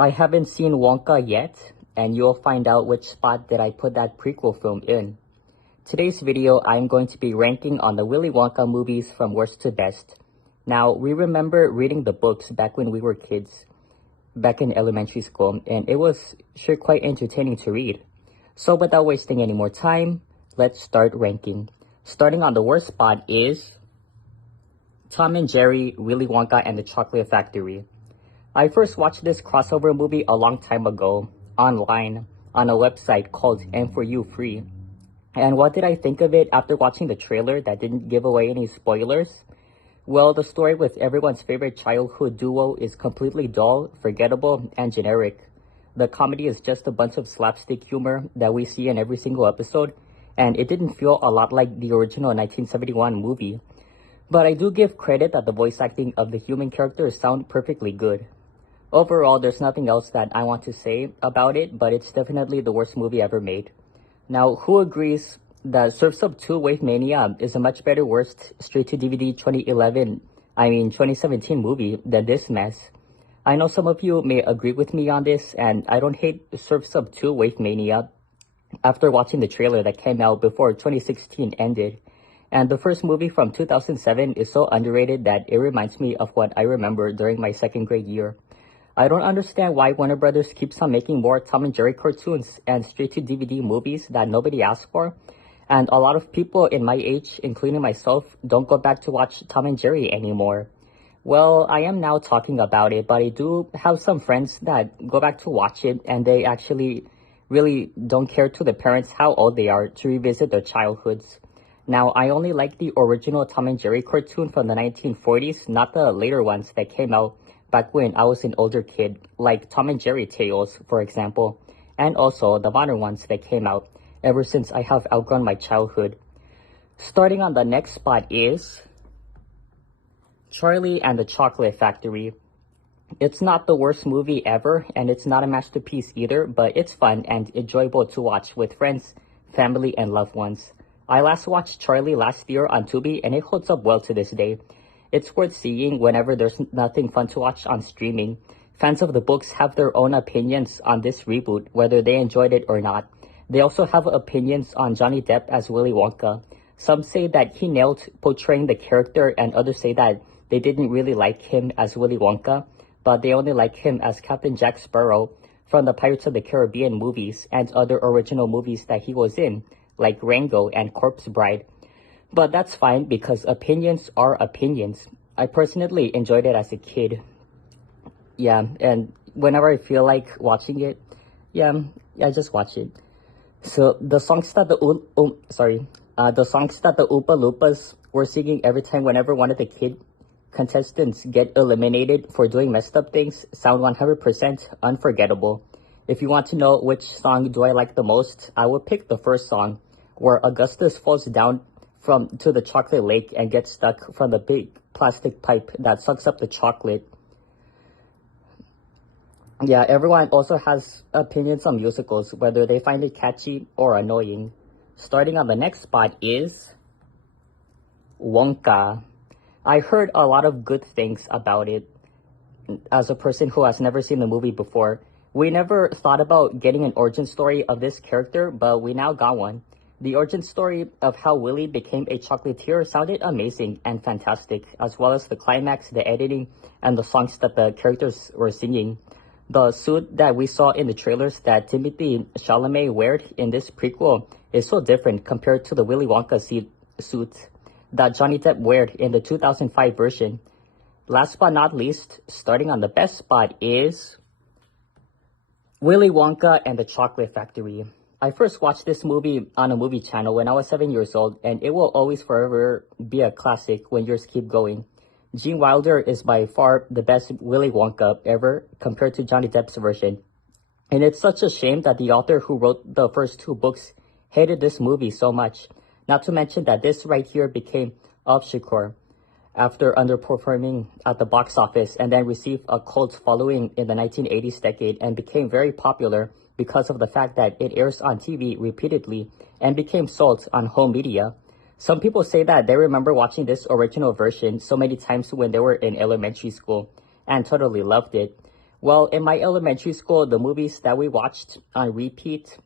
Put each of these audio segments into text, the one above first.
I haven't seen Wonka yet, and you'll find out which spot that I put that prequel film in. Today's video, I'm going to be ranking on the Willy Wonka movies from worst to best. Now, we remember reading the books back when we were kids, back in elementary school, and it was sure quite entertaining to read. So without wasting any more time, let's start ranking. Starting on the worst spot is Tom and Jerry, Willy Wonka and the Chocolate Factory. I first watched this crossover movie a long time ago, online, on a website called M4U Free. And what did I think of it after watching the trailer that didn't give away any spoilers? Well, the story with everyone's favorite childhood duo is completely dull, forgettable, and generic. The comedy is just a bunch of slapstick humor that we see in every single episode, and it didn't feel a lot like the original 1971 movie. But I do give credit that the voice acting of the human characters sound perfectly good. Overall, there's nothing else that I want to say about it, but it's definitely the worst movie ever made. Now, who agrees that Surf's Up 2 Wave Mania is a much better worst straight-to-DVD 2017 movie than this mess? I know some of you may agree with me on this, and I don't hate Surf's Up 2 Wave Mania after watching the trailer that came out before 2016 ended. And the first movie from 2007 is so underrated that it reminds me of what I remember during my second grade year. I don't understand why Warner Brothers keeps on making more Tom and Jerry cartoons and straight-to-DVD movies that nobody asked for. And a lot of people in my age, including myself, don't go back to watch Tom and Jerry anymore. Well, I am now talking about it, but I do have some friends that go back to watch it and they actually really don't care to the parents how old they are to revisit their childhoods. Now, I only like the original Tom and Jerry cartoon from the 1940s, not the later ones that came out back when I was an older kid, like Tom and Jerry Tales, for example, and also the modern ones that came out ever since I have outgrown my childhood. Starting on the next spot is Charlie and the Chocolate Factory. It's not the worst movie ever, and it's not a masterpiece either, but it's fun and enjoyable to watch with friends, family, and loved ones. I last watched Charlie last year on Tubi, and it holds up well to this day. It's worth seeing whenever there's nothing fun to watch on streaming. Fans of the books have their own opinions on this reboot, whether they enjoyed it or not. They also have opinions on Johnny Depp as Willy Wonka. Some say that he nailed portraying the character, and others say that they didn't really like him as Willy Wonka, but they only like him as Captain Jack Sparrow from the Pirates of the Caribbean movies and other original movies that he was in, like Rango and Corpse Bride. But that's fine because opinions are opinions. I personally enjoyed it as a kid. Yeah, and whenever I feel like watching it, I just watch it. So the songs that the Oompa Loompas were singing every time whenever one of the kid contestants get eliminated for doing messed up things sound 100% unforgettable. If you want to know which song do I like the most, I will pick the first song, where Augustus falls down to the chocolate lake and gets stuck from the big plastic pipe that sucks up the chocolate. Yeah, everyone also has opinions on musicals, whether they find it catchy or annoying. Starting on the next spot is Wonka. I heard a lot of good things about it. As a person who has never seen the movie before, we never thought about getting an origin story of this character, but we now got one. The origin story of how Willy became a chocolatier sounded amazing and fantastic, as well as the climax, the editing, and the songs that the characters were singing. The suit that we saw in the trailers that Timothée Chalamet wore in this prequel is so different compared to the Willy Wonka suit that Johnny Depp wore in the 2005 version. Last but not least, starting on the best spot is Willy Wonka and the Chocolate Factory. I first watched this movie on a movie channel when I was 7 years old, and it will always forever be a classic when years keep going. Gene Wilder is by far the best Willy Wonka ever compared to Johnny Depp's version. And it's such a shame that the author who wrote the first two books hated this movie so much. Not to mention that this right here became obscure after underperforming at the box office and then received a cult following in the 1980s decade and became very popular because of the fact that it airs on TV repeatedly and became sold on home media. Some people say that they remember watching this original version so many times when they were in elementary school and totally loved it. Well, in my elementary school, the movies that we watched on repeat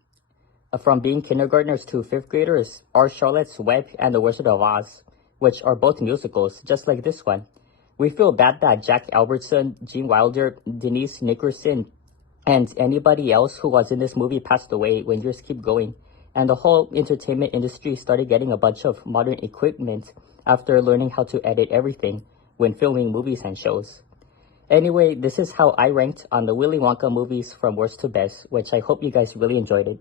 from being kindergartners to fifth graders are Charlotte's Web and The Wizard of Oz, which are both musicals, just like this one. We feel bad that Jack Albertson, Gene Wilder, Denise Nickerson, and anybody else who was in this movie passed away when years keep going. And the whole entertainment industry started getting a bunch of modern equipment after learning how to edit everything when filming movies and shows. Anyway, this is how I ranked on the Willy Wonka movies from worst to best, which I hope you guys really enjoyed it.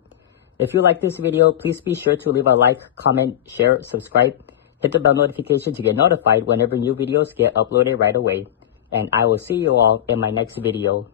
If you like this video, please be sure to leave a like, comment, share, subscribe, hit the bell notification to get notified whenever new videos get uploaded right away. And I will see you all in my next video.